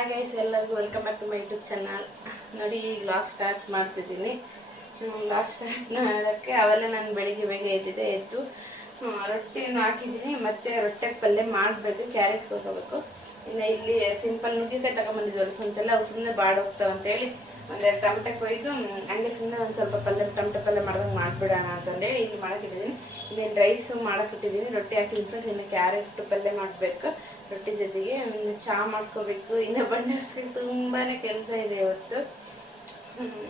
Hi guys, ಎಲ್ಲರಿಗೂ welcome back to my YouTube channel. ನೋಡಿ, ಈಗ ವ್ಲಾಗ್ ಸ್ಟಾರ್ಟ್ ಮಾಡ್ತಿದ್ದೀನಿ. ವ್ಲಾಗ್ ಸ್ಟಾರ್ಟ್ ಮಾಡೋಕ್ಕೆ ಅವೆಲ್ಲ ನಾನು ಬೆಳಿಗ್ಗೆ ಬೇಗ ಎದ್ದು ರೊಟ್ಟಿಯನ್ನು ಹಾಕಿದ್ದೀನಿ. ಮತ್ತೆ ರೊಟ್ಟೆ ಪಲ್ಯ ಮಾಡಬೇಕು, ಕ್ಯಾರೆಟ್ ಕೊಯ್ಕೋಬೇಕು. ಇನ್ನು ಇಲ್ಲಿ ಸಿಂಪಲ್ ನುಗ್ಗಿಕಾಯಿ ತಗೊಂಬಂದಿದ್ವಲ್ಲ ಸ್ವಂತೆಲ್ಲ, ಅವು ಸುಮ್ಮನೆ ಬಾಡೋಗ್ತಾವೆ ಅಂತೇಳಿ ಒಂದೆರಡು ಟೊಮೆಟೊ ಕೊಯ್ದು ಹಂಗೆ ಸುಮ್ಮನೆ ಒಂದು ಸ್ವಲ್ಪ ಟೊಮೆಟೊ ಪಲ್ಯ ಮಾಡ್ದಂಗೆ ಮಾಡಿಬಿಡೋಣ ಅಂತಂದೇಳಿ ಇಲ್ಲಿ ಮಾಡೋಕ್ಕಿಟ್ಟಿದ್ದೀನಿ. ಇನ್ನೇನು ರೈಸು ಮಾಡೋಕ್ಕಿಟ್ಟಿದ್ದೀನಿ, ರೊಟ್ಟಿ ಹಾಕಿದ್ಬಿಟ್ಟು ಇನ್ನು ಕ್ಯಾರೆಟ್ ಪಲ್ಯ ಮಾಡಬೇಕು ರೊಟ್ಟಿ ಜೊತೆಗೆ. ಇನ್ನು ಚಹಾ ಮಾಡ್ಕೋಬೇಕು, ಇನ್ನು ಬಂಡೆ ತುಂಬಾ ಕೆಲಸ ಇದೆ ಇವತ್ತು.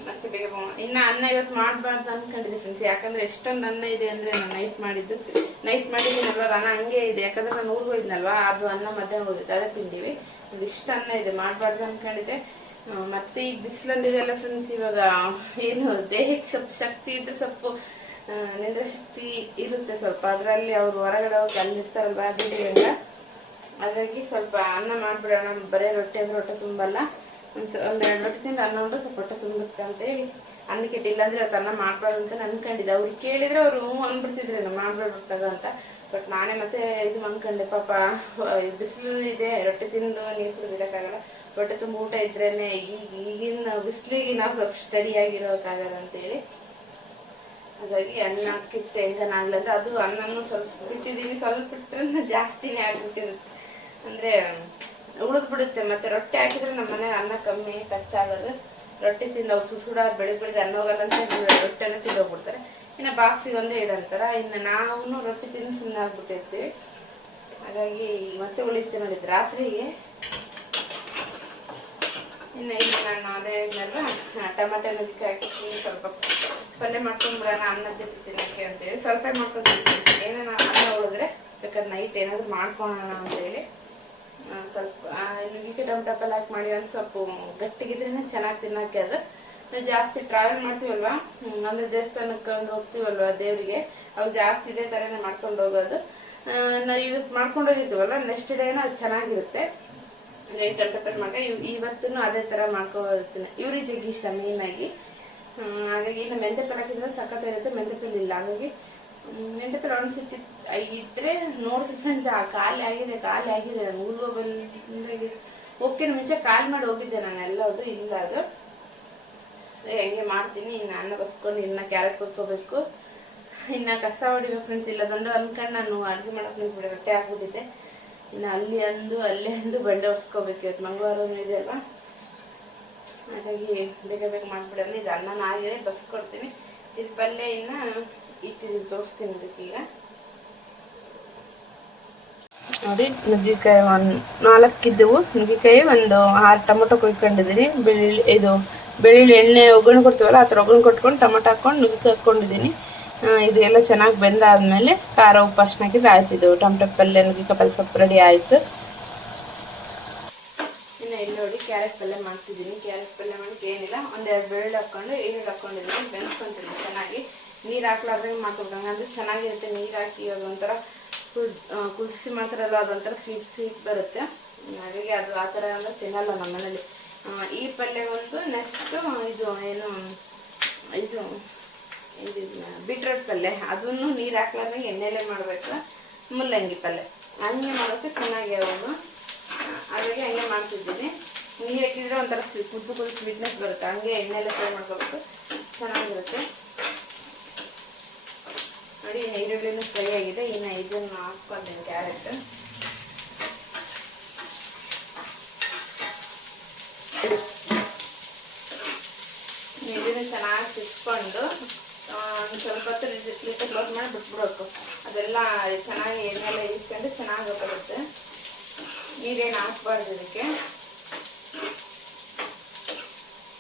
ಮತ್ತೆ ಬೇಗ ಇನ್ನು ಅನ್ನ ಇವತ್ತು ಮಾಡಬಾರ್ದು ಅಂದ್ಕೊಂಡಿದ್ದೆ ಫ್ರೆಂಡ್ಸ್. ಯಾಕಂದರೆ ಎಷ್ಟೊಂದು ಅನ್ನ ಇದೆ ಅಂದರೆ ನಾನು ನೈಟ್ ಮಾಡಿದ್ದೀನಲ್ವ, ಅನ್ನ ಹಂಗೆ ಇದೆ. ಯಾಕಂದರೆ ನಾನು ಊರಿಗೆ ಹೋಗಿದ್ನಲ್ವ, ಅದು ಅನ್ನ ಮಧ್ಯಾಹ್ನ ಹೋಗಿತ್ತು, ಅದೇ ತಿಂದೀವಿ. ಇಷ್ಟು ಅನ್ನ ಇದೆ, ಮಾಡಬಾರ್ದು ಅಂದ್ಕೊಂಡಿದ್ದೆ. ಮತ್ತೆ ಈಗ ಬಿಸಿಲಲ್ಲಿದೆಲ್ಲ ಫ್ರೆಂಡ್ಸ್, ಇವಾಗ ಏನು ದೇಹಕ್ಕೆ ಶಕ್ತಿ ಇದ್ರೆ ಸ್ವಲ್ಪ ನಿದ್ರೆ ಶಕ್ತಿ ಇರುತ್ತೆ ಸ್ವಲ್ಪ. ಅದರಲ್ಲಿ ಅವರು ಹೊರಗಡೆ ಹೋಗಿ ಅಲ್ಲಿರ್ತಾರಲ್ವ ಅಡಿಗೆಲ್ಲ, ಹಾಗಾಗಿ ಸ್ವಲ್ಪ ಅನ್ನ ಮಾಡಿಬಿಡೋಣ. ಬರೀ ರೊಟ್ಟಿ ಅಂದರೆ ಹೊಟ್ಟೆ ತುಂಬಲ್ಲ, ಒಂದೆರಡು ರೊಟ್ಟಿ ತಿಂದು ಅನ್ನ ಉಂಡ್ರೆ ಸ್ವಲ್ಪ ಹೊಟ್ಟೆ ತುಂಬುತ್ತೆ ಅಂತೇಳಿ ಅನ್ನಕ್ಕೆ ಇಟ್ಟಿಲ್ಲ. ಅಂದರೆ ಅವತ್ತು ಅನ್ನ ಮಾಡಬಾರ್ದು ಅಂತ ಅನ್ಕೊಂಡಿದ್ದೆ. ಅವ್ರು ಕೇಳಿದರೆ ಅವರು ಅಂದ್ಬಿಡ್ತಿದ್ರೇನು ಮಾಡಬೇಡ್ಬಿಡ್ತದ ಅಂತ. ಬಟ್ ನಾನೇ ಮತ್ತೆ ಇದು ಅಂದ್ಕೊಂಡೆ, ಪಾಪ ಬಿಸಿಲು ಇದೆ, ರೊಟ್ಟಿ ತಿಂದು ನೀರು ಕುಡಿದಿರೋಕ್ಕಾಗಲ್ಲ. ಹೊಟ್ಟೆ ತುಂಬ ಊಟ ಇದ್ರೇನೆ ಈಗಿನ ಬಿಸಿಲಿಗೆ ನಾವು ಸ್ವಲ್ಪ ಸ್ಟಡಿಯಾಗಿರೋಕ್ಕಾಗಲ್ಲ ಅಂತೇಳಿ ಹಾಗಾಗಿ ಅನ್ನ ಕಿಟ್ಟು ಹೆಂಗನಾಗಲ್ಲ ಅಂತ ಅದು ಅನ್ನನೂ ಸ್ವಲ್ಪ ಬಿಟ್ಟಿದ್ದೀನಿ. ಸ್ವಲ್ಪ ಬಿಟ್ಟರೆ ಜಾಸ್ತಿನೇ ಆಗ್ಬಿಟ್ಟಿರುತ್ತೆ, ಅಂದರೆ ಉಳಿದ್ಬಿಡುತ್ತೆ. ಮತ್ತೆ ರೊಟ್ಟಿ ಹಾಕಿದ್ರೆ ನಮ್ಮ ಮನೆಗೆ ಅನ್ನ ಕಮ್ಮಿ ಖರ್ಚಾಗೋದು. ರೊಟ್ಟಿ ತಿಂದು ಅವ್ರು ಸುಡಾದ ಬೆಳಿಗ್ಗೆ ಅನ್ನ ಹೋಗಲ್ಲ ಅಂತ ರೊಟ್ಟಿನ ತಿಂದೋಗ್ಬಿಡ್ತಾರೆ. ಇನ್ನು ಬಾಕ್ಸಿಗೆ ಒಂದೇ ಇಡಂತಾರೆ. ಇನ್ನು ನಾವು ರೊಟ್ಟಿ ತಿಂದು ಸುಮ್ಮನೆ ಆಗ್ಬಿಟ್ಟಿರ್ತೀವಿ. ಹಾಗಾಗಿ ಮತ್ತೆ ಉಳಿತು ನೋಡಿದ್ದು ರಾತ್ರಿಗೆ. ಇನ್ನು ಇಲ್ಲಿ ನಾನು ಅದೇ ಹೇಳಿದ್ನಲ್ವ, ಟೊಮೆಟೊ ನುಗ್ಗಿಕಾಯಿ ಹಾಕಿ ಸ್ವಲ್ಪ ಪಲ್ಯ ಮಾಡ್ಕೊಂಡ್ಬಿಡೋಣ ಅನ್ನ ಜೊತೆ ತಿನ್ನೋಕ್ಕೆ ಅಂತೇಳಿ ಸ್ವಲ್ಪ ಮಾಡ್ಕೊಂಡು ಏನೇನು ಅನ್ನ ಉಳಿದ್ರೆ ಬೇಕಾದ್ರೆ ನೈಟ್ ಏನಾದರೂ ಮಾಡ್ಕೊಳ್ಳೋಣ ಅಂತೇಳಿ ಸ್ವಲ್ಪ ನುಗ್ಗಿಕಾಯಿ ಟೊಮೆಟೊ ಪಲ್ಯ ಹಾಕಿ ಮಾಡಿ. ಒಂದು ಸ್ವಲ್ಪ ಗಟ್ಟಿಗಿದ್ರೇ ಚೆನ್ನಾಗಿ ತಿನ್ನೋಕ್ಕೆ. ಅದು ನಾವು ಜಾಸ್ತಿ ಟ್ರಾವೆಲ್ ಮಾಡ್ತೀವಲ್ವ, ಅಂದರೆ ದೇವಸ್ಥಾನಕ್ಕೆ ಹೋಗ್ತೀವಲ್ವ ದೇವರಿಗೆ, ಅವಾಗ ಜಾಸ್ತಿ ಇದೇ ಥರನೇ ಮಾಡ್ಕೊಂಡು ಹೋಗೋದು. ನಾವು ಇವತ್ತು ಮಾಡ್ಕೊಂಡು ಹೋಗಿರ್ತೀವಲ್ವ, ನೆಕ್ಸ್ಟ್ ಡೇನೂ ಅದು ಚೆನ್ನಾಗಿರುತ್ತೆ. ಟೊಮೆಟೊ ಪಲ್ಯ ಮಾಡಿ ಇವತ್ತೂ ಅದೇ ಥರ ಮಾಡ್ಕೊಳ್ತೀನಿ. ಇವ್ರಿಗೆ ಜಗ್ಗಿ ಇಷ್ಟ ಮೇಯ್ನಾಗಿ. ಹಾಗಾಗಿ ಇನ್ನು ಮೆಂತೆ ಪಲ್ಯ ಹಾಕಿದ್ರೆ ಸಖತ್ತಾಗಿರುತ್ತೆ. ಮೆಂತೆ ಪಲ್ಯ ಇಲ್ಲ, ಹಾಗಾಗಿ ಮೆಂತೆ ಪಲ್ಯ ಒಣಸಿಟ್ಟು ಇದ್ರೆ ನೋಡ್ತಿದ್ರೆ ಖಾಲಿ ಆಗಿದೆ ನಾನು ಊರಿಗೆ ಬಂದಾಗ ಹೋಗ್ತೀನಿ ಮುಂಚೆ ಖಾಲಿ ಮಾಡಿ ಹೋಗಿದ್ದೆ ನಾನು ಎಲ್ಲದು ಇಲ್ಲ. ಅದು ಹೆಂಗೆ ಮಾಡ್ತೀನಿ. ಇನ್ನು ಅನ್ನ ಬಸ್ಕೊಂಡು ಇನ್ನು ಕ್ಯಾರೆಟ್ ಕೊಟ್ಕೋಬೇಕು, ಇನ್ನು ಕಸ ಹೊಡಿಬೇಕು ಫ್ರೆಂಡ್ಸ್. ಇಲ್ಲದಂದ್ರೆ ಅಂದ್ಕೊಂಡು ನಾನು ಅಡುಗೆ ಮಾಡೋಕೆ ನಿಂತ್ಬಿಟ್ಟೆ, ರೊಟ್ಟೆ ಹಾಕ್ಬಿಟ್ಟಿದ್ದೆ. ಇನ್ನು ಅಲ್ಲೇ ಅಂದು ಬಂಡೆ ಒರೆಸ್ಕೋಬೇಕು. ಇವತ್ತು ಮಂಗಳವಾರನೂ ಇದೆ ಅಲ್ವಾ, ಹಾಗಾಗಿ ಬೇಗ ಮಾಡಿಬಿಡೋಣ. ಇದು ಅನ್ನನ ಆಗಿದೆ, ಬಸ್ಕೊಡ್ತೀನಿ. ಇದು ಪಲ್ಯ ಇನ್ನು ಇಟ್ಟಿದ್ದೀನಿ, ತೋರಿಸ್ತೀನಿ ಅದಕ್ಕೆ. ಈಗ ನೋಡಿ, ನುಗ್ಗಿಕಾಯಿ ಒಂದು 4 ಇದ್ದವು ನುಗ್ಗಿಕಾಯಿ, ಒಂದು 6 ಟೊಮೊಟೊ ಕೊಯ್ಕೊಂಡಿದ್ದೀನಿ. ಬೆಳ್ಳುಳ್ಳಿ ಎಣ್ಣೆ ಒಗ್ಗರಣೆ ಕೊಡ್ತೀವಲ್ಲ, ಆ ಥರ ಒಗ್ಗರಣೆ ಕೊಟ್ಕೊಂಡು ಟೊಮೊಟೊ ಹಾಕ್ಕೊಂಡು ನುಗ್ಗಿಕಾಯಿ ಹಾಕ್ಕೊಂಡಿದ್ದೀನಿ. ಇದು ಎಲ್ಲ ಚೆನ್ನಾಗಿ ಬೆಂದಾದ್ಮೇಲೆ ಖಾರ ಉಪ್ಪು ಅಷ್ಟು ಹಾಕಿದ್ರೆ ಆಯ್ತು. ಇದು ಟೊಮೊಟೊ ಪಲ್ಯ ನುಗ್ಗಿಕಾಯಿ ಪಲ್ಯ ಸ್ವಲ್ಪ ರೆಡಿ ಆಯಿತು. ಇನ್ನು ಇಲ್ಲಿ ನೋಡಿ ಕ್ಯಾರೆಟ್ ಪಲ್ಯ ಮಾಡ್ತಿದ್ದೀನಿ. ಕ್ಯಾರೆಟ್ ಪಲ್ಯ ಮಾಡೋಕ್ಕೆ ಏನಿಲ್ಲ, ಒಂದೆರಡು ಬೆಳ್ಳುಳ್ಳಿ ಹಾಕ್ಕೊಂಡು ಈರುಳ್ಳಿ ಹಾಕ್ಕೊಂಡಿದ್ದೀನಿ, ಬೆಂದ್ಕೊತೀನಿ ಚೆನ್ನಾಗಿ. ನೀರು ಹಾಕ್ಲಾರ್ದಂಗೆ ಮಾಡ್ಕೊಬಿಡಂಗ ಅಂದರೆ ಚೆನ್ನಾಗಿರುತ್ತೆ. ನೀರು ಹಾಕಿ ಇವಾಗ ಒಂಥರ ಕುದಿಸಿ ಮಾಡ್ತಾರಲ್ಲ, ಅದೊಂಥರ ಸ್ವೀಟ್ ಬರುತ್ತೆ. ಹಾಗಾಗಿ ಅದು ಆ ಥರ ಅಂದರೆ ತಿನ್ನಲ್ಲ ನಮ್ಮ ಮನೇಲಿ. ಈ ಪಲ್ಯ ಒಂದು ನೆಕ್ಸ್ಟು ಇದು ಬೀಟ್ರೋಟ್ ಪಲ್ಯ, ಅದನ್ನು ನೀರು ಹಾಕ್ಲಾರ್ದಂಗೆ ಎಣ್ಣೆಲೇ ಮಾಡಬೇಕು. ಮುಲ್ಲಂಗಿ ಪಲ್ಯ ಹಂಗೆ ಮಾಡೋಕ್ಕೆ ಚೆನ್ನಾಗಿ ಅವನು, ಹಾಗಾಗಿ ಹಂಗೆ ಮಾಡ್ತಿದ್ದೀನಿ. ನೀರು ಹಾಕಿದ್ರೆ ಒಂಥರ ಕುದ್ದು ಸ್ವೀಟ್ನೆಸ್ ಬರುತ್ತೆ. ಹಂಗೆ ಎಣ್ಣೆಲೆ ಫ್ರೈ ಮಾಡ್ಕೋಬೇಕು, ಚೆನ್ನಾಗಿರುತ್ತೆ. ನೋಡಿ, ಈರುಳ್ಳಿನೂ ಫ್ರೈ ಆಗಿದೆ. ಇನ್ನು ಇದನ್ನು ಹಾಕ್ಕೊಂತೀನಿ, ಕ್ಯಾರೆಟ್. ಇದನ್ನು ಚೆನ್ನಾಗಿ ತಿಕ್ಕೊಂಡು ಸ್ವಲ್ಪ ಹೊತ್ತು ಲಿಟ್ಟು ಕ್ಲೋಸ್ ಮಾಡಿ ಬಿಟ್ಬಿಡ್ಬೇಕು. ಅದೆಲ್ಲ ಚೆನ್ನಾಗಿ ಎಣ್ಣೆಲ್ಲ ಇಸ್ಕೊಂಡು ಚೆನ್ನಾಗಿ ಬರುತ್ತೆ. ನೀರೇನು ಹಾಕ್ಬಾರ್ದು ಇದಕ್ಕೆ.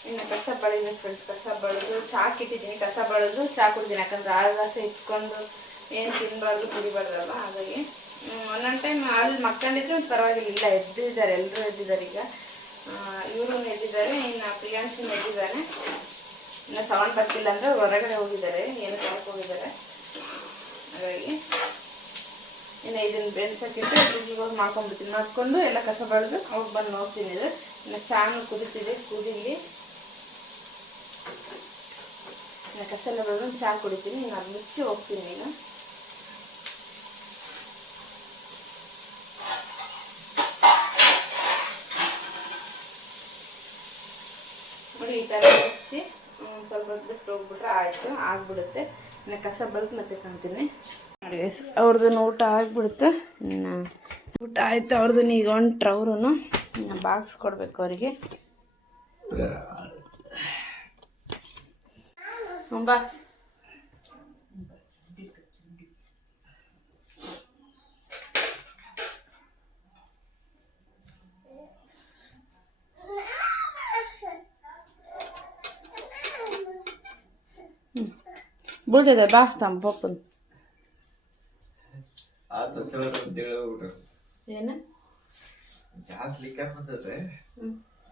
ಇನ್ನು ಕಸ ಬಳಿದ ಫ್ರೆಂಡ್ಸ್, ಕಸ ಬಳಿದು ಚಾಕ್ ಇಟ್ಟಿದ್ದೀನಿ. ಕಸ ಬಳಿದು ಚಾ ಕುಡ್ತೀನಿ, ಯಾಕಂದ್ರೆ ಆಳಗಾಸ ಇಟ್ಕೊಂಡು ಏನು ತಿನ್ನಬಾರ್ದು ಕುಡಿಬಾರ್ದಲ್ವ. ಹಾಗಾಗಿ ಒಂದೊಂದು ಟೈಮ್ ಅಲ್ಲಿ ಮಕ್ಕಂಡಿದ್ರೆ ಪರವಾಗಿಲ್ಲ, ಎದ್ದಿದ್ದಾರೆ, ಎಲ್ಲರೂ ಎದ್ದಿದ್ದಾರೆ. ಈಗ ಇವರು ಎದ್ದಿದ್ದಾರೆ, ಇನ್ನು ಪ್ರಿಯಾಂಶನ್ ಎದ್ದಿದ್ದಾನೆ. ಇನ್ನು ಸೌಂಡ್ ಬರ್ತಿಲ್ಲ ಅಂದರೆ ಹೊರಗಡೆ ಹೋಗಿದ್ದಾರೆ, ಏನು ತಗೊಳಕ್ಕೆ ಹೋಗಿದ್ದಾರೆ. ಹಾಗಾಗಿ ಇನ್ನು ಇದನ್ನು ಬೆಳೆಸೋಕ್ಕಿಟ್ಟು ಫ್ರಿಜ್ಗೆ ಹೋಗಿ ಮಾಡ್ಕೊಂಡ್ಬಿಡ್ತೀನಿ. ನೋಡ್ಕೊಂಡು ಎಲ್ಲ ಕಸ ಬಳಿದು ಅವಾಗ ಬಂದು ನೋಡ್ತೀನಿ. ಇದು ಇನ್ನು ಚಾನು ಕುದಿತಿದೆ, ಕುದೀಲಿ. ಇನ್ನು ಕಸ ಎಲ್ಲ ಬಳಿದು ಚಹಾ ಕುಡಿತೀನಿ. ಇನ್ನು ಅದು ಮುಚ್ಚಿ ಹೋಗ್ತೀನಿ. ಈಗ ಸ್ವಲ್ಪ ಹೊತ್ತು ಬಿಟ್ಟು ಹೋಗ್ಬಿಟ್ರೆ ಆಯಿತು, ಆಗಿಬಿಡುತ್ತೆ. ಇನ್ನು ಕಸ ಬಲ್ಕ್ ಮತ್ತೆ ಕಾಣ್ತೀನಿ ನೋಡಿ. ಅವ್ರದ್ದು ಊಟ ಆಗಿಬಿಡುತ್ತೆ. ಇನ್ನು ಊಟ ಆಯಿತು ಅವ್ರದ್ದು. ಈಗ ಹೊಂಟ್ರು ಅವರು. ಇನ್ನು ಬಾಕ್ಸ್ ಕೊಡಬೇಕು ಅವರಿಗೆ. ಬಾಕ್ಸ್ ಬೀಳ್ತದೆ ಬಾಕ್ಸ್ ತಮ್ಮ ಪಪ್ಪನ್. ಏನು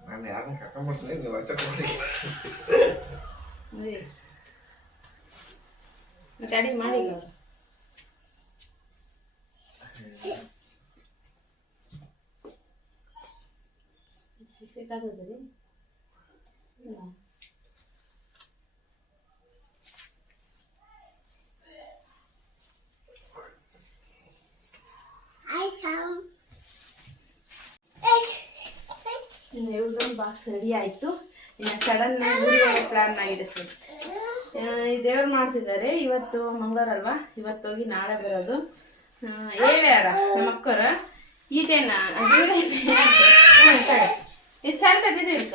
ನಾನು ಯಾರನ್ನ ಕರ್ಕೊಂಡ್ಬರ್ತೀನಿ, ನೀವು ಅಚ್ಚ ಕೊಡಿ. ಮತ್ತೆ ಅಡಿಗೆ ಮಾಡಿಲ್ಲ ಶಿಕ್ಷೆ ಕಾದದ್ರಿ. ಇನ್ನು ಇವ್ರದ್ದೊಂದು ಬಾಕ್ಸ್ ರೆಡಿ ಆಯಿತು. ಇನ್ನು ಸಡನ್ ಊರಿಗೆ ಹೋಗೋ ಪ್ಲಾನ್ ಆಗಿದೆ ಫ್ರೆಂಡ್ಸ್. ದೇವ್ರು ಮಾಡ್ತಿದ್ದಾರೆ. ಇವತ್ತು ಮಂಗಳವಾರ ಅಲ್ವಾ, ಇವತ್ತು ಹೋಗಿ ನಾಳೆ ಬರೋದು. ಹೇಳ್ಯಾರ ನಮ್ಮ ಅಕ್ಕರ ಈಟೇನ ಇದು ಚಾಲ್ತದಿದ್ದು ಇಡ್ಕ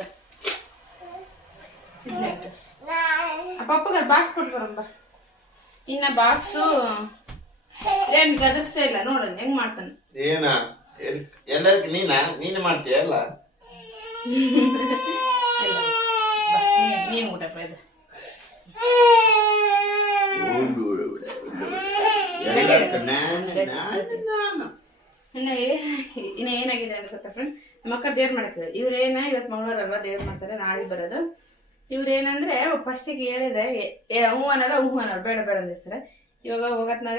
ಪಪ್ಪಗ ಬಾಕ್ಸ್ ಕೊಟ್ಬರಮ್ಮ. ಇನ್ನ ಬಾಕ್ಸು ಏನ್ ಗದರ್ಸ್ತಾ ಇಲ್ಲ ನೋಡೋಣ ಹೆಂಗ್ ಮಾಡ್ತಾನೆ. ಏನ ಎಲ್ಲದಕ್ಕೆ ನೀನು ಮಾಡ್ತೀಯ ಎಲ್ಲ. ನೀನ್ ಊಟಪ್ಪ ಇದು ಇನ್ನ ಏನಾಗಿದೆ ಅನ್ಸುತ್ತೆ ಫ್ರೆಂಡ್. ನಮ್ಮ ಅಕ್ಕ ದೇವ್ರು ಮಾಡಕ್ಕೆ ಇವ್ರೇನ ಇವತ್ತು ಮಂಗಳವಾರ ಅಲ್ವಾ, ದೇವ್ರು ಮಾಡ್ತಾರೆ ನಾಳೆ ಬರೋದು. ಇವ್ರೇನಂದ್ರೆ ಫಸ್ಟಿಗೆ ಹೇಳಿದ್ರೆ ಹ್ಞೂ ಅನ್ನೋರ ಹ್ಞೂ ಅನ್ನೋರು, ಬೇಡ ಬೇಡ ಅಂದಿರ್ತಾರೆ. ಇವಾಗ ಹೋಗತ್ನಾಗ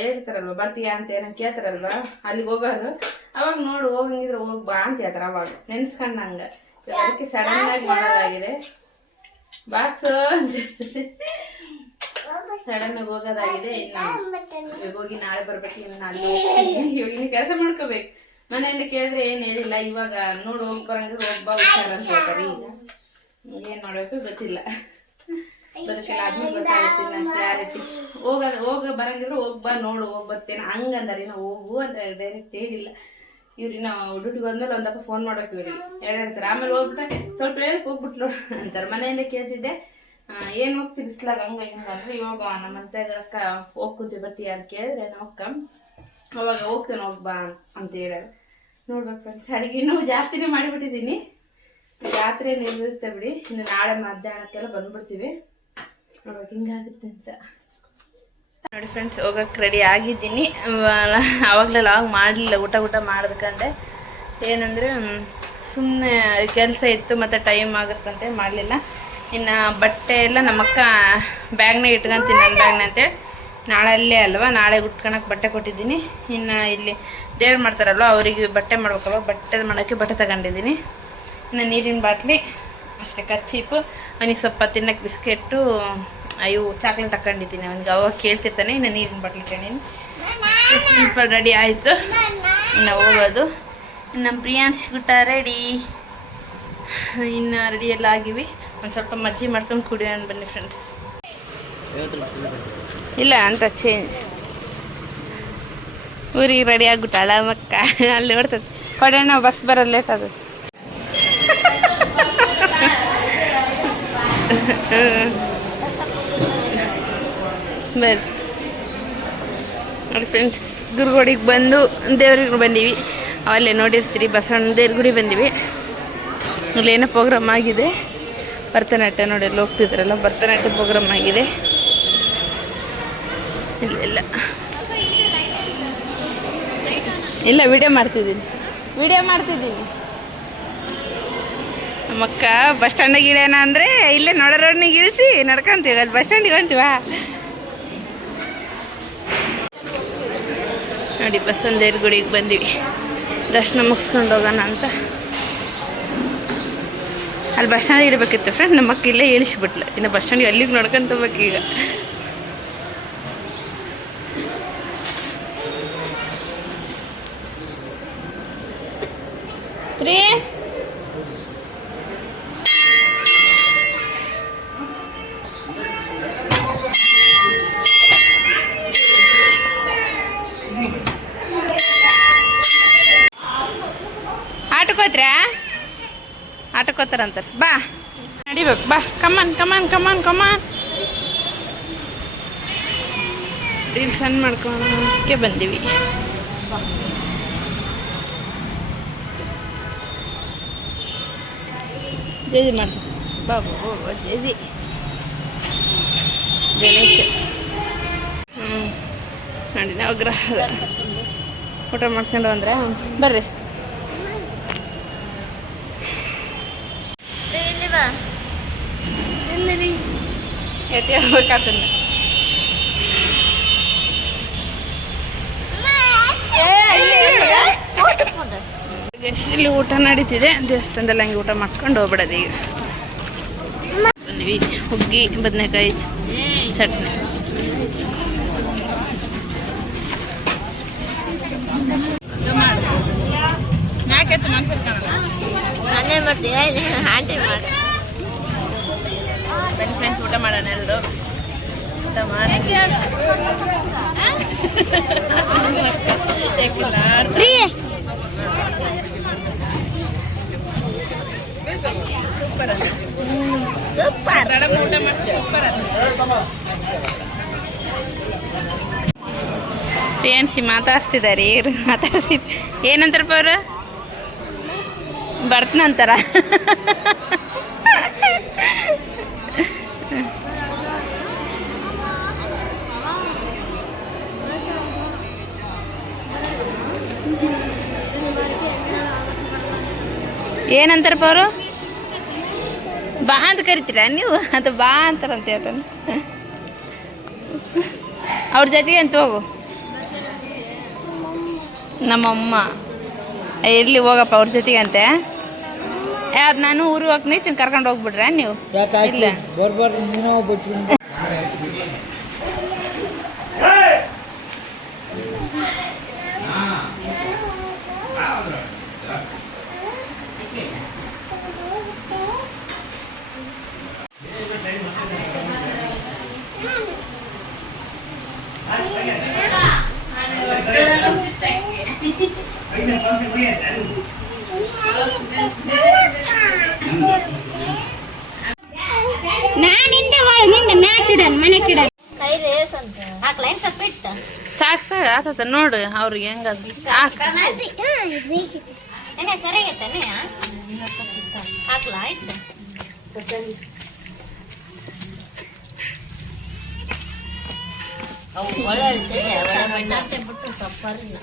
ಹೇಳ್ತಾರಲ್ವ ಬರ್ತೀಯಾ ಅಂತ ಏನೋ ಕೇಳ್ತಾರಲ್ವಾ, ಅಲ್ಲಿಗೆ ಹೋಗೋರು. ಅವಾಗ ನೋಡು ಹೋಗಂಗಿದ್ರೆ ಹೋಗ್ಬಾ ಅಂತ ಹೇಳ್ತಾರೆ. ಅವಾಗ ನೆನ್ಸ್ಕೊಂಡಂಗ ಅದಕ್ಕೆ ಸಡನ್ ಆಗಿ ಮಾಡೋದಾಗಿದೆ. ಬಾಕ್ಸ್ ಅನ್ಸಿಸ್ತದೆ ಸಡನ್ ಆಗಿ ಹೋಗೋದಾಗಿದೆ. ಇನ್ನು ಹೋಗಿ ನಾಳೆ ಬರ್ಬೇಕು. ಇನ್ನು ಅಲ್ಲಿ ಇವಾಗ ಇನ್ನು ಕೆಲಸ ಮಾಡ್ಕೋಬೇಕು. ಮನೆಯಲ್ಲಿ ಕೇಳಿದ್ರೆ ಏನ್ ಹೇಳಿಲ್ಲ. ಇವಾಗ ನೋಡು ಹೋಗಿ ಬರಂಗಿದ್ರೆ ಹೋಗ್ಬಾ ಹುಷಾರ ಅಂತ ಹೇಳ್ತಾರೆ. ಈಗ ಏನ್ ಮಾಡ್ಬೇಕು ಗೊತ್ತಿಲ್ಲ. ಬದುಕಿಲ್ಲ ಆದ್ಮೇಲೆ ಗೊತ್ತಾಗುತ್ತೆ ನಾನು ಕ್ಲಾರಿಟಿ. ಹೋಗ ಬರಂಗಿದ್ರೆ ಹೋಗ್ಬಾ ನೋಡು ಹೋಗಿ ಬರ್ತೇನೆ ಹಂಗಂದಾರ. ಇನ್ನು ಹೋಗು ಅಂತ ಡೈರೆಕ್ಟ್ ಹೇಳಿಲ್ಲ. ಇವ್ರಿನ್ನ ಡ್ಯೂಟಿಗೆ ಹೋದ್ಮೇಲೆ ಒಂದಪ್ಪ ಫೋನ್ ಮಾಡೋಕೆ ಇವ್ರಿಗೆ ಹೇಳ್ತಾರೆ. ಆಮೇಲೆ ಹೋಗ್ಬಿಟ್ರೆ ಸ್ವಲ್ಪ ಹೇಳಕ್ ಹೋಗ್ಬಿಟ್ಲು ಅಂತಾರೆ. ಮನೆಯಿಂದ ಕೇಳ್ತಿದ್ದೆ ಏನ್ ಹೋಗ್ತಿ ಬಿಸ್ಲಾಗ ಹಂಗ ಹಿಂಗ ಅಂದ್ರೆ, ಇವಾಗ ನಮ್ಮಂತೆ ಅಕ್ಕ ಹೋಗ್ಕೂತಿ ಬರ್ತೀಯ ಅಂತ ಕೇಳಿದ್ರೆ ನಮ್ಮಕ್ಕ ಅವಾಗ ಹೋಗ್ತೇನೆ ಹೋಗ್ಬಾ ಅಂತ ಹೇಳ್ಯಾರ. ನೋಡ್ಬೇಕು ಫ್ರೆಂಡ್ಸ್, ಅಡಿಗೆ ಇನ್ನೂ ಜಾಸ್ತಿನೇ ಮಾಡಿಬಿಟ್ಟಿದ್ದೀನಿ. ರಾತ್ರಿ ನಿಲ್ಲುತ್ತೆ ಬಿಡಿ. ಇನ್ನು ನಾಳೆ ಮಧ್ಯಾಹ್ನಕ್ಕೆಲ್ಲ ಬಂದ್ಬಿಡ್ತೀವಿ. ನೋಡ್ಬೇಕು ಹಿಂಗಾಗುತ್ತೆ ಅಂತ. ನೋಡಿ ಫ್ರೆಂಡ್ಸ್, ಹೋಗಕ್ಕೆ ರೆಡಿ ಆಗಿದ್ದೀನಿ. ಆವಾಗಲೇ ಲಾಗ್ ಮಾಡಲಿಲ್ಲ, ಊಟ ಮಾಡ್ಬೇಕಂಡೆ. ಏನಂದರೆ ಸುಮ್ಮನೆ ಕೆಲಸ ಇತ್ತು ಮತ್ತು ಟೈಮ್ ಆಗುತ್ತಂತೆ ಮಾಡಲಿಲ್ಲ. ಇನ್ನು ಬಟ್ಟೆ ಎಲ್ಲ ನಮ್ಮಕ್ಕ ಬ್ಯಾಗ್ನಾಗ ಇಟ್ಕೊಂತೀನಿ, ನನ್ನ ಬ್ಯಾಗ್ನ ಅಂತೇಳಿ. ನಾಳೆ ಅಲ್ಲೇ ಅಲ್ವಾ, ನಾಳೆ ಉಟ್ಕೊಳಕ್ಕೆ ಬಟ್ಟೆ ಕೊಟ್ಟಿದ್ದೀನಿ. ಇನ್ನು ಇಲ್ಲಿ ದೇವ್ರು ಮಾಡ್ತಾರಲ್ವ ಅವರಿಗೆ ಬಟ್ಟೆ ಮಾಡ್ಬೇಕಲ್ವ, ಬಟ್ಟೆ ಮಾಡೋಕ್ಕೆ ಬಟ್ಟೆ ತಗೊಂಡಿದ್ದೀನಿ. ಇನ್ನು ನೀರಿನ ಬಾಟ್ಲಿ ಅಷ್ಟೇ, ಕರ್ಚೀಪು, ಅವನಿಗೆ ಸ್ವಲ್ಪ ತಿನ್ನಕ್ಕೆ ಬಿಸ್ಕೆಟ್ಟು, ಇವು ಚಾಕ್ಲೇಟ್ ಹಾಕೊಂಡಿದ್ದೀನಿ. ಅವನಿಗೆ ಅವಾಗ ಕೇಳ್ತಿರ್ತಾನೆ. ಇನ್ನು ನೀರಿನ ಬಾಟ್ಲಿ ತಗೊಂಡಿನಿ. ಸಿಂಪಲ್ ರೆಡಿ ಆಯಿತು. ಇನ್ನು ಹೋಗೋದು. ನಮ್ಮ ಪ್ರಿಯಾಂಶ್ ಗುಟ್ಟ ರೆಡಿ. ಇನ್ನು ರೆಡಿ ಎಲ್ಲ ಆಗಿವಿ. ಒಂದು ಸ್ವಲ್ಪ ಮಜ್ಜಿ ಮಾಡ್ಕೊಂಡು ಕುಡಿಯೋಣ ಬನ್ನಿ ಫ್ರೆಂಡ್ಸ್. ಇಲ್ಲ ಅಂತ ಚೇಂಜ್ ಊರಿಗೆ ರೆಡಿ ಆಗ್ಬಿಟ್ಟಾಳ ಮಕ್ಕ. ಅಲ್ಲಿ ಹೊಡ್ತದೆ ಕೊಡೋಣ, ಬಸ್ ಬರೋದು ಲೇಟ್ ಅದು. ಬರ್ರಿ ನೋಡಿ ಫ್ರೆಂಡ್ಸ್, ಗುರುಗುಡಿಗೆ ಬಂದು ದೇವ್ರಿಗೆ ಬಂದೀವಿ. ಅವಲ್ಲೇ ನೋಡಿರ್ತೀರಿ, ಬಸವಣ್ಣ ದೇವ್ರ ಗುಡಿ ಬಂದೀವಿ. ಅಲ್ಲೇನೋ ಪ್ರೋಗ್ರಾಮ್ ಆಗಿದೆ, ಭರತನಾಟ್ಯ ನೋಡಿ ಅಲ್ಲಿ ಹೋಗ್ತಿದ್ರಲ್ಲ, ಭರತನಾಟ್ಯ ಪ್ರೋಗ್ರಾಮ್ ಆಗಿದೆ. ಇಲ್ಲ ವಿಡಿಯೋ ಮಾಡ್ತಿದ್ದೀನಿ. ನಮ್ಮಕ್ಕ ಬಸ್ ಸ್ಟ್ಯಾಂಡಿಗೆ ಇಳಿಯೋಣ ಅಂದರೆ ಇಲ್ಲೇ ನೋಡೋರವ್ರನ್ನಿಗೆ ಇಳಿಸಿ ನಡ್ಕೊಂತೀವಿ, ಅಲ್ಲಿ ಬಸ್ ಸ್ಟ್ಯಾಂಡಿಗೆ ಹೊಂತೀವ ನೋಡಿ. ಬಸವಣ್ಣದೇವ್ರ ಗುಡಿಗೆ ಬಂದೀವಿ, ದರ್ಶನ ಮುಗಿಸ್ಕೊಂಡು ಹೋಗೋಣ ಅಂತ. ಅಲ್ಲಿ ಬಸ್ ಸ್ಟ್ಯಾಂಡಿಗೆ ಇಡಬೇಕಿತ್ತು ಫ್ರೆಂಡ್, ನಮ್ಮ ಅಕ್ಕ ಇಲ್ಲೇ ಇಳಿಸ್ಬಿಟ್ಲು. ಇನ್ನು ಬಸ್ ಸ್ಟ್ಯಾಂಡಿಗೆ ಅಲ್ಲಿಗೆ ನೋಡ್ಕೊಂತ ಹೋಗ್ಬೇಕು ಈಗ. ರೀ ಆಟಕ್ಕೆ ಹೋಗ್ತಾರಂತಾರೆ. ಬಾ ನಡಿಬೇಕು, ಬಾ ಕಮಾನ್ ಕಮಾನ್ ಕಮಾನ್ ಕಮಾನ್. ರೀಲ್ಸ್ ಸಣ್ಣ ಮಾಡ್ಕೊಳಕ್ಕೆ ಬಂದೀವಿ. ಜೇಜಿ ಮಾಡಿ ಬಾಬು ಜೇಜಿ ಗಣೇಶ. ನೋಡಿ ನವಗ್ರಹ ಊಟ ಮಾಡ್ಕೊಂಡು ಅಂದ್ರೆ ಬರ್ರಿ. ಎಲ್ಲಿ ಎತ್ತಿ ಹೇಳ್ಬೇಕಾತನ್ನ ಇಲ್ಲಿ ಊಟ ನಡೀತಿದೆ. ದೇವಸ್ಥಾನದಲ್ಲಿ ಹಂಗೆ ಊಟ ಮಾಡ್ಕೊಂಡು ಹೋಗ್ಬಿಡೋದು. ಈಗ ಹುಗ್ಗಿ ಬದನೆಕಾಯಿ ಚಟ್ನಿ. ನಾನೇ ಮಾಡ್ತೀಯ ಆಂಟಿ ಮಾಡಿ ಬನ್ನಿ ಫ್ರೆಂಡ್ಸ್, ಊಟ ಮಾಡೋಣ ಎಲ್ಲರೂ. ಊಟ ಮಾಡಿ ಸೂಪರ್ ಸೂಪರ್ ಊಟ ಮಾಡಿ ಸೂಪರ್ ಪ್ರಿಯಾಂಶಿ ಮಾತಾಡ್ತಿದ್ದಾರೆ. ಇವರು ಏನಂತಾರಪ್ಪ ಅವರು? ಬರ್ತನಂತಾರ. ಏನಂತಾರಪ್ಪ ಅವರು? ಬಾ ಅಂತ ಕರಿತೀರ ನೀವು? ಅದು ಬಾ ಅಂತಾರಂತ ಹೇಳ್ತಾನೆ. ಅವ್ರ ಜೊತೆಗೆ ಅಂತ ಹೋಗು. ನಮ್ಮಮ್ಮ ಇರಲಿ ಹೋಗಪ್ಪ ಅವ್ರ ಜೊತೆಗೆ ಅಂತೆ. ಯಾವ್ದು ನಾನು ಊರಿಗೆ ಹೋಗ್ತೀನಿ, ಕರ್ಕೊಂಡು ಹೋಗ್ಬಿಡ್ರೆ ನೀವು? ಇಲ್ಲ ಸಾಕು ಆತ ನೋಡು ಅವ್ರಿಗೆ ಹೆಂಗ ಸರಿಯಾಗೈತಾನೆ ಹಾಕ್ಲಾ ಆಯ್ತು. ಬಿಟ್ಟು ಸಪ್ಪರಿಲ್ಲ.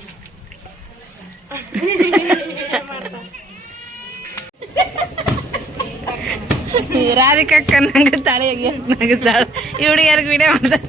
ರಾಧಿಕಕ್ಕ ನಗುತ್ತಾಳೆ, ನಗುತ್ತಾಳೆ. ಈ ಹುಡುಗಿಯರ್ಗೆ ವಿಡಿಯೋ ಮಾಡ್ತಾರೆ.